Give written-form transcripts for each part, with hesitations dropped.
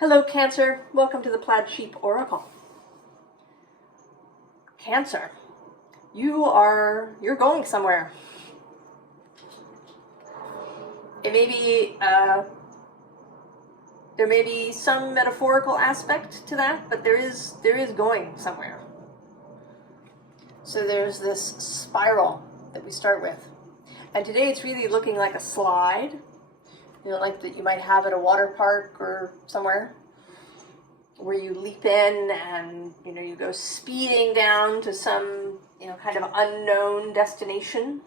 Hello, Cancer. Welcome to the Plaid Sheep Oracle. Cancer, you're going somewhere. It may be, there may be some metaphorical aspect to that, but there is going somewhere. So there's this spiral that we start with. And today it's really looking like a slide, like that you might have at a water park or somewhere, where you leap in and, you go speeding down to some, kind of unknown destination.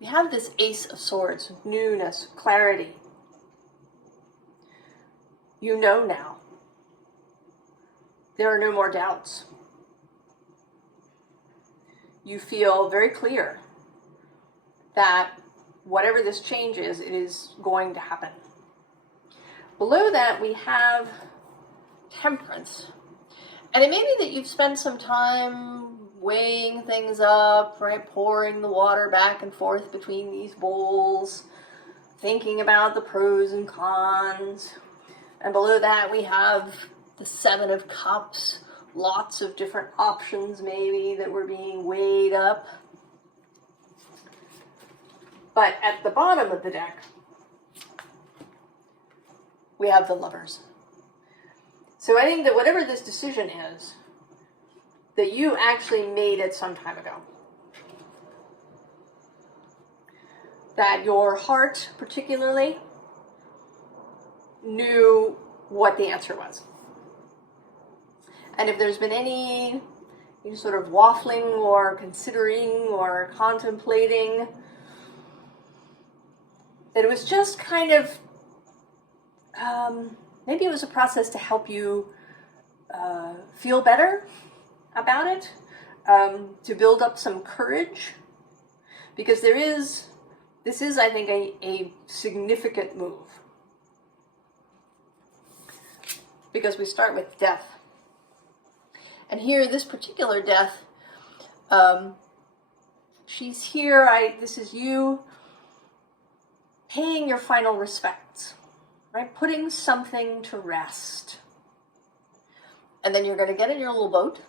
We have this Ace of Swords, newness, clarity. You know now. There are no more doubts. You feel very clear that whatever this change is, it is going to happen. Below that, we have Temperance. And it may be that you've spent some time weighing things up, right? Pouring the water back and forth between these bowls, thinking about the pros and cons. And below that, we have the Seven of Cups. Lots of different options, maybe, that were being weighed up. But at the bottom of the deck, we have the Lovers. So I think that whatever this decision is, that you actually made it some time ago. That your heart, particularly, knew what the answer was. And if there's been any sort of waffling or considering or contemplating, that it was just kind of, maybe it was a process to help you feel better about it, to build up some courage, because this is, I think, a significant move. Because we start with death. And here, this particular death, she's here, this is you paying your final respects, right? Putting something to rest. And then you're going to get in your little boat,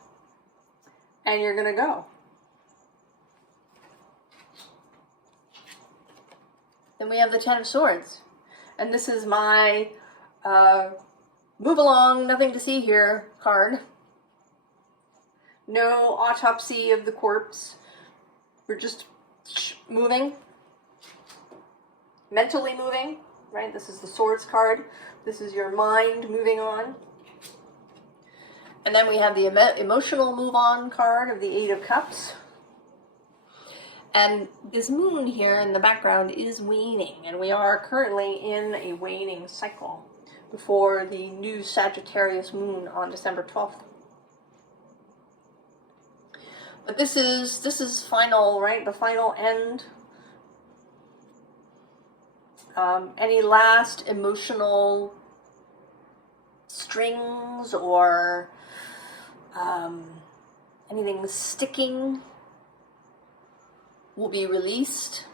and you're going to go. Then we have the Ten of Swords. And this is my move along, nothing to see here card. No autopsy of the corpse. We're just moving. Mentally moving, right? This is the Swords card. This is your mind moving on. And then we have the emotional move on card of the Eight of Cups. And this moon here in the background is waning. And we are currently in a waning cycle before the new Sagittarius moon on December 12th. But this is final, right? The final end. Any last emotional strings or anything sticking will be released,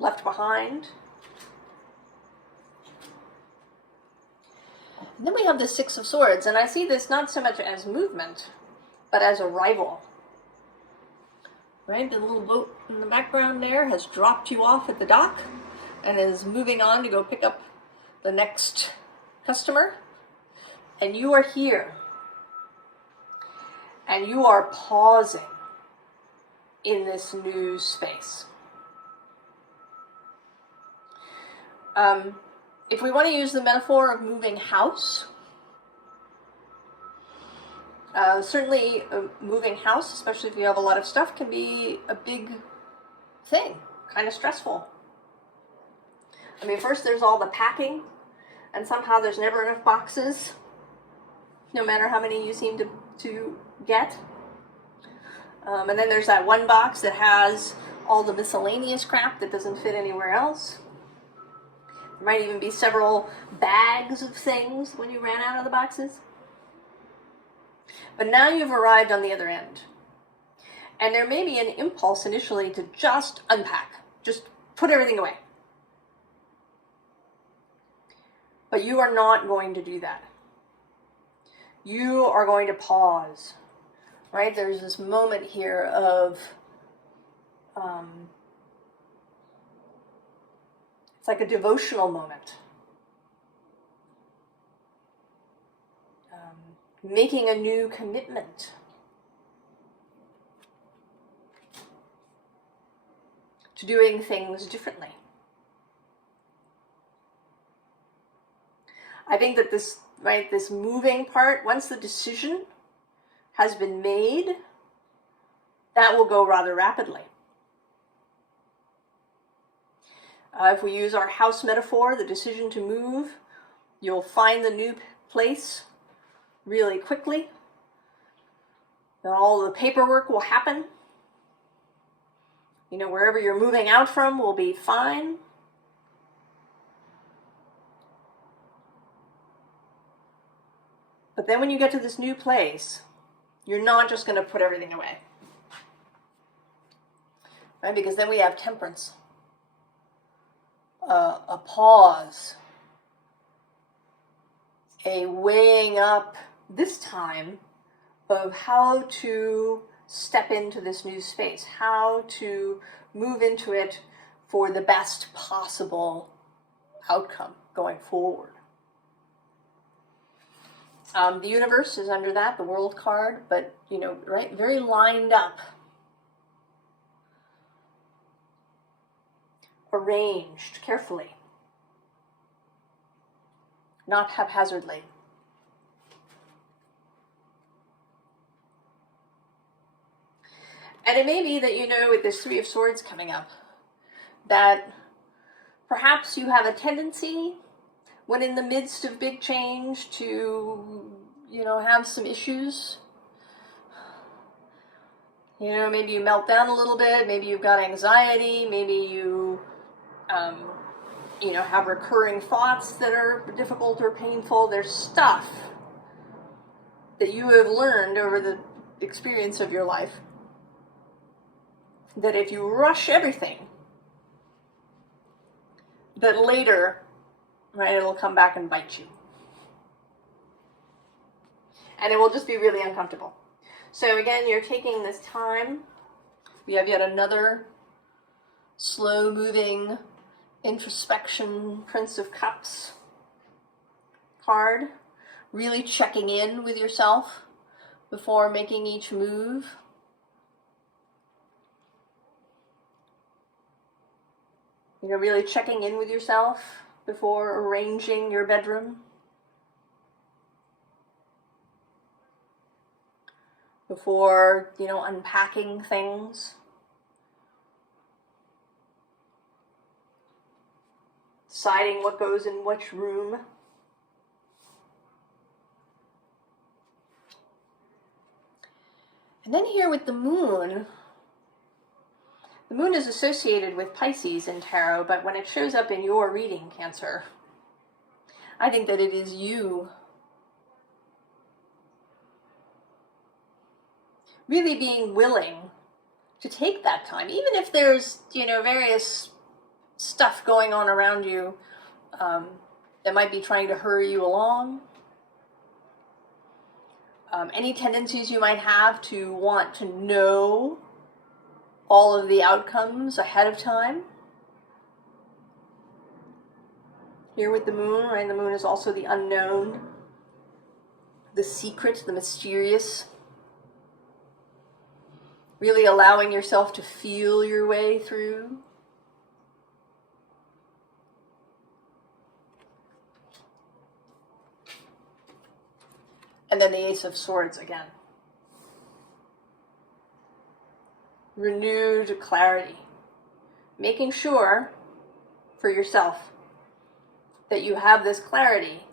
left behind. And then we have the Six of Swords, and I see this not so much as movement, but as arrival. Right, the little boat in the background there has dropped you off at the dock and is moving on to go pick up the next customer. And you are here. And you are pausing in this new space. If we want to use the metaphor of moving house, certainly a moving house, especially if you have a lot of stuff, can be a big thing, kind of stressful. I mean, first there's all the packing, and somehow there's never enough boxes, no matter how many you seem to get. And then there's that one box that has all the miscellaneous crap that doesn't fit anywhere else. There might even be several bags of things when you ran out of the boxes. But now you've arrived on the other end. And there may be an impulse initially to just unpack. just put everything away. But you are not going to do that. You are going to pause, right? There's this moment here of, it's like a devotional moment. Making a new commitment. To doing things differently. I think that this moving part, once the decision has been made, that will go rather rapidly. If we use our house metaphor, the decision to move, you'll find the new place really quickly. Then all the paperwork will happen. You know, wherever you're moving out from will be fine. But then when you get to this new place, you're not just going to put everything away. Right? Because then we have temperance. A pause. A weighing up, this time, of how to step into this new space, how to move into it for the best possible outcome going forward. The universe is under that, the world card, but, you know, right, very lined up. Arranged carefully. Not haphazardly. And it may be that, you know, with this Three of Swords coming up, that perhaps you have a tendency, when in the midst of big change, to, you know, have some issues. You know, maybe you melt down a little bit, maybe you've got anxiety, maybe you, you know, have recurring thoughts that are difficult or painful. There's stuff that you have learned over the experience of your life that if you rush everything, that later, right, it'll come back and bite you. And it will just be really uncomfortable. So again, you're taking this time. We have yet another slow-moving introspection Prince of Cups card. Really checking in with yourself before making each move. You know, really checking in with yourself before arranging your bedroom. Before, you know, unpacking things. Deciding what goes in which room. And then here with the moon is associated with Pisces in tarot, but when it shows up in your reading, Cancer, I think that it is you really being willing to take that time, even if there's, you know, various stuff going on around you that might be trying to hurry you along. Any tendencies you might have to want to know all of the outcomes ahead of time. Here with the moon, right? The moon is also the unknown, the secret, the mysterious. Really allowing yourself to feel your way through. And then the Ace of Swords again. Renewed clarity. Making sure for yourself that you have this clarity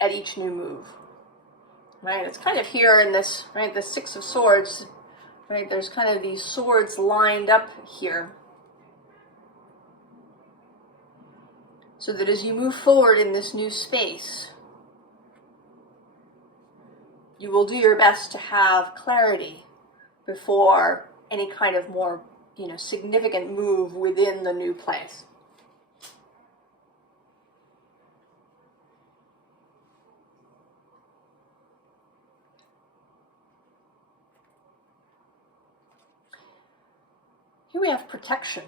at each new move. Right? It's kind of here in this, right, the Six of Swords, right? There's kind of these swords lined up here. So that as you move forward in this new space, you will do your best to have clarity before any kind of more significant move within the new place. Here we have protection.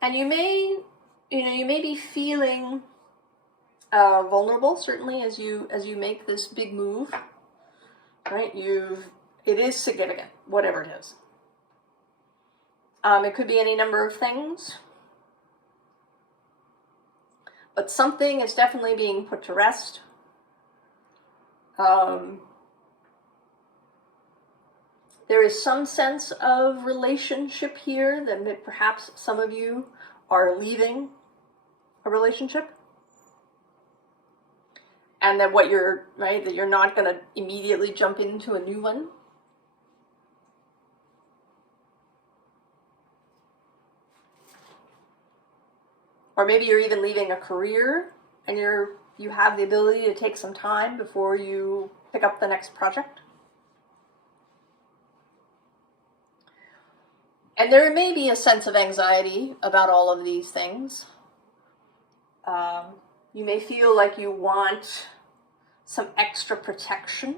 And you may be feeling vulnerable, certainly, as you make this big move, right? It is significant, whatever it is. It could be any number of things, but something is definitely being put to rest. There is some sense of relationship here that perhaps some of you are leaving a relationship. And that that you're not going to immediately jump into a new one. Or maybe you're even leaving a career and you have the ability to take some time before you pick up the next project. And there may be a sense of anxiety about all of these things. You may feel like you want some extra protection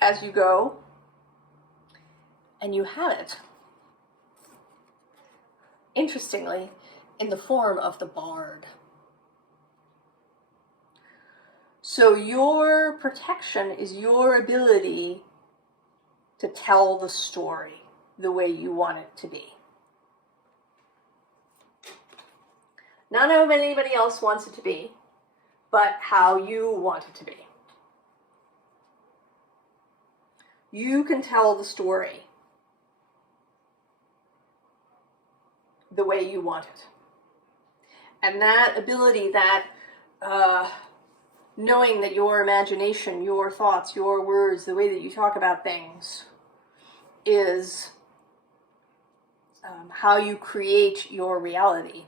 as you go, and you have it, interestingly, in the form of the Bard. So your protection is your ability to tell the story the way you want it to be. Not how anybody else wants it to be, but how you want it to be. You can tell the story the way you want it. And that ability, that knowing that your imagination, your thoughts, your words, the way that you talk about things is how you create your reality.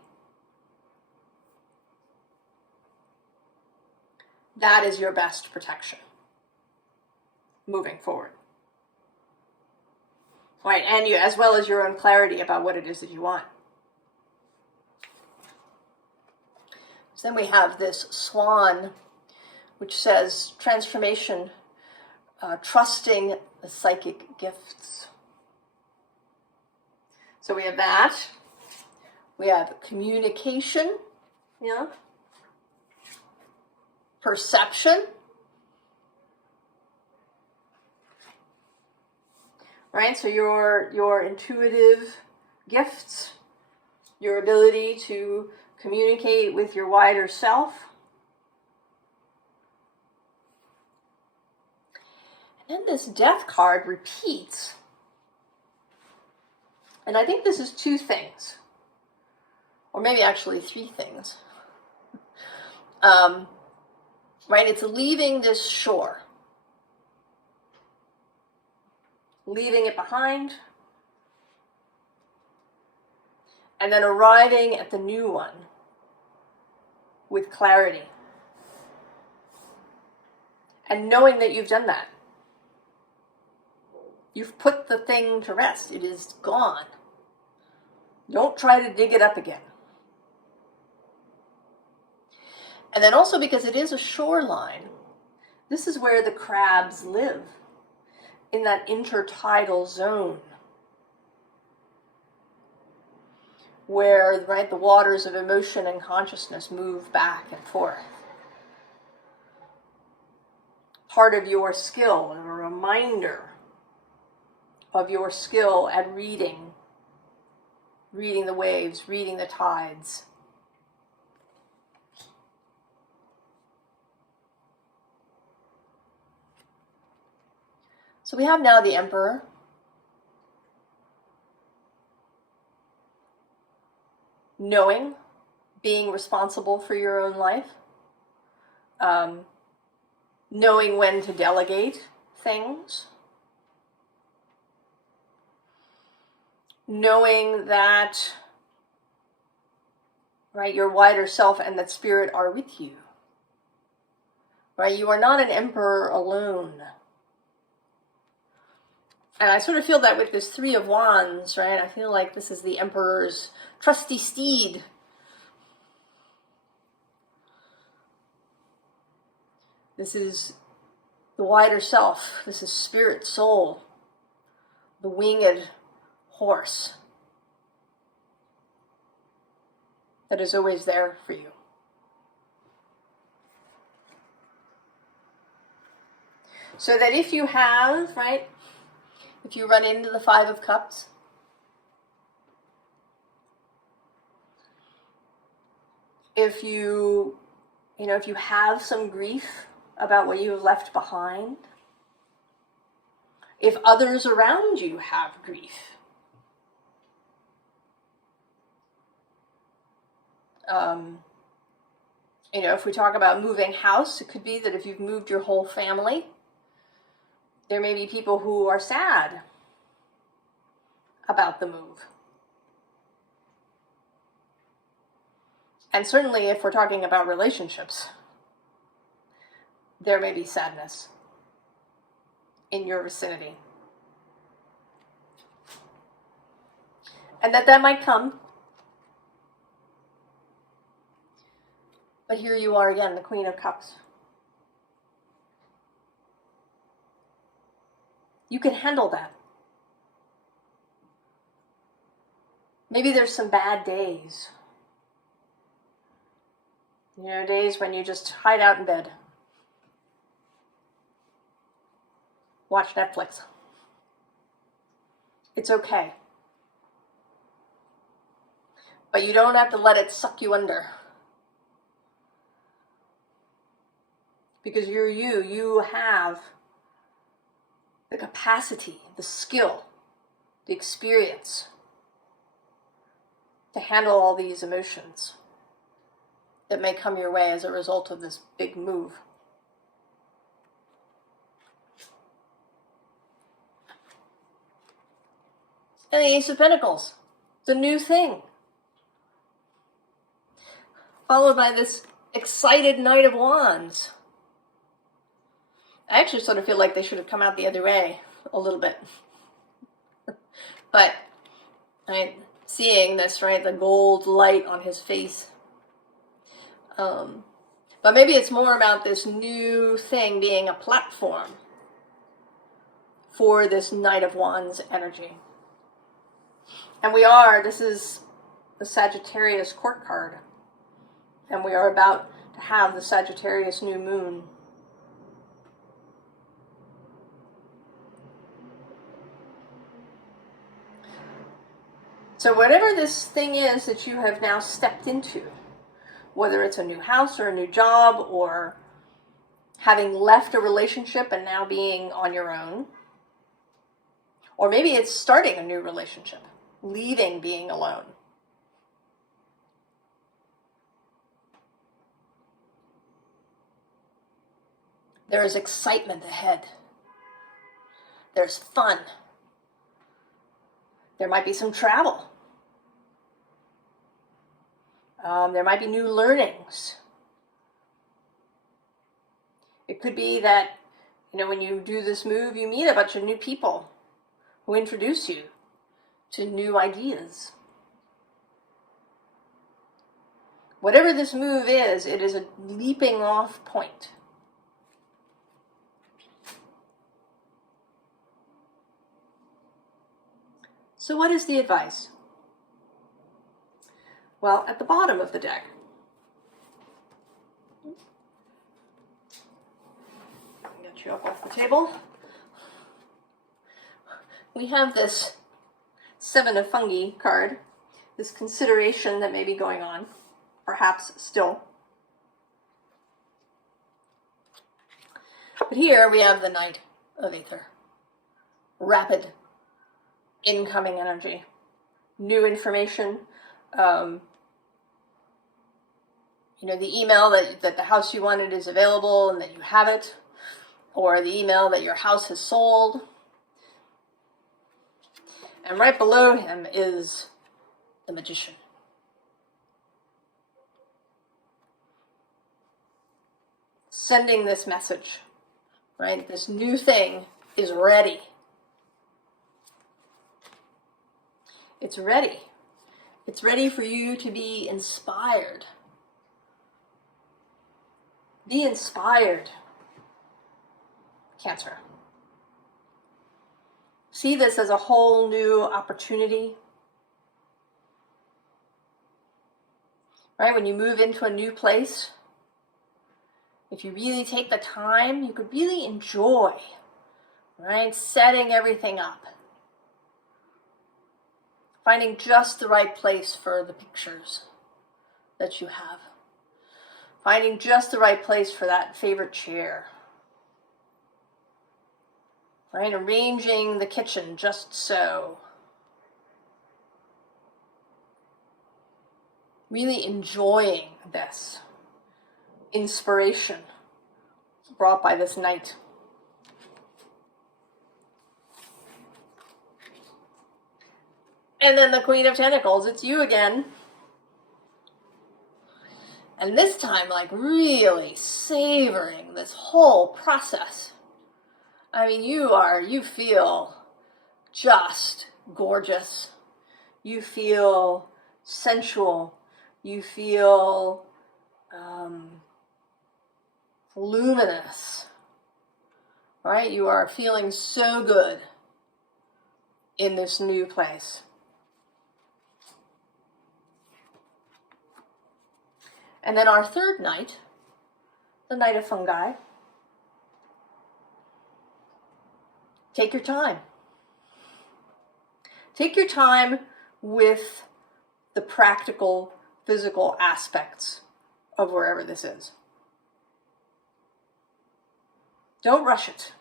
That is your best protection moving forward. Right, and you, as well as your own clarity about what it is that you want. So then we have this swan, which says transformation, trusting the psychic gifts. So we have that. We have communication, perception, right? So your intuitive gifts, your ability to communicate with your wider self. And then this death card repeats. And I think this is two things, or maybe actually three things. Right, it's leaving this shore, leaving it behind, and then arriving at the new one with clarity. And knowing that you've done that. You've put the thing to rest. It is gone. Don't try to dig it up again. And then also because it is a shoreline, this is where the crabs live, in that intertidal zone, where, right, the waters of emotion and consciousness move back and forth. Part of your skill, and a reminder of your skill at reading the waves, reading the tides. So we have now the Emperor. Knowing, being responsible for your own life. Knowing when to delegate things. Knowing that, right, your wider self and that spirit are with you. Right, you are not an emperor alone. And I sort of feel that with this Three of Wands, right? I feel like this is the Emperor's trusty steed. This is the wider self. This is spirit, soul, the winged horse that is always there for you. So that if you have, right, if you run into the Five of Cups, if you have some grief about what you have left behind, if others around you have grief, if we talk about moving house, it could be that if you've moved your whole family, there may be people who are sad about the move. And certainly if we're talking about relationships, there may be sadness in your vicinity. And that might come. But here you are again, the Queen of Cups. You can handle that. Maybe there's some bad days. Days when you just hide out in bed. Watch Netflix. It's okay. But you don't have to let it suck you under. Because you're you. You have the capacity, the skill, the experience to handle all these emotions that may come your way as a result of this big move. And the Ace of Pentacles, the new thing. Followed by this excited Knight of Wands. I actually sort of feel like they should have come out the other way a little bit. But I'm seeing this, right? The gold light on his face. But maybe it's more about this new thing being a platform for this Knight of Wands energy. And this is the Sagittarius court card. And we are about to have the Sagittarius new moon. So whatever this thing is that you have now stepped into, whether it's a new house or a new job or having left a relationship and now being on your own, or maybe it's starting a new relationship, leaving being alone. There is excitement ahead. There's fun. There might be some travel. There might be new learnings. It could be that, when you do this move, you meet a bunch of new people who introduce you to new ideas. Whatever this move is, it is a leaping off point. So what is the advice? Well, at the bottom of the deck, get you up off the table, we have this Seven of Fungi card, this consideration that may be going on, perhaps still. But here we have the Knight of Aether. Rapid incoming energy, new information, the email that the house you wanted is available and that you have it, or the email that your house has sold. And right below him is the Magician. Sending this message, right? This new thing is ready. It's ready. It's ready for you to be inspired. Be inspired, Cancer. See this as a whole new opportunity. Right? When you move into a new place, if you really take the time, you could really enjoy, right? Setting everything up. Finding just the right place for the pictures that you have. Finding just the right place for that favorite chair. Right? Arranging the kitchen just so. Really enjoying this inspiration brought by this night. And then the Queen of Pentacles, it's you again. And this time, like, really savoring this whole process. I mean, you feel just gorgeous. You feel sensual. You feel luminous. Right? You are feeling so good in this new place. And then our third night, the night of fungi. Take your time. Take your time with the practical, physical aspects of wherever this is. Don't rush it.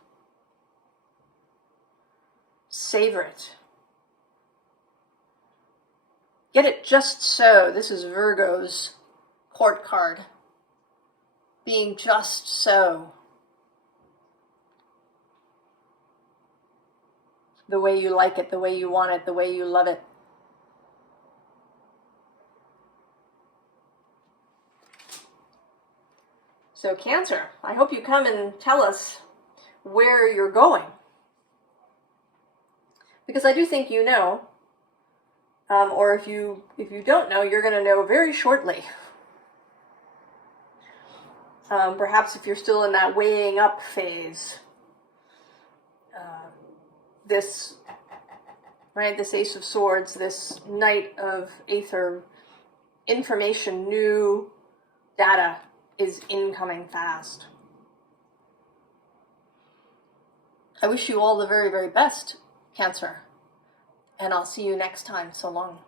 Savor it. Get it just so. This is Virgo's court card. Being just so. The way you like it, the way you want it, the way you love it. So Cancer, I hope you come and tell us where you're going. Because I do think you know, or if you don't know, you're going to know very shortly. Perhaps if you're still in that weighing up phase. This Ace of Swords, this Knight of Aether, information, new data is incoming fast. I wish you all the very, very best, Cancer. And I'll see you next time. So long.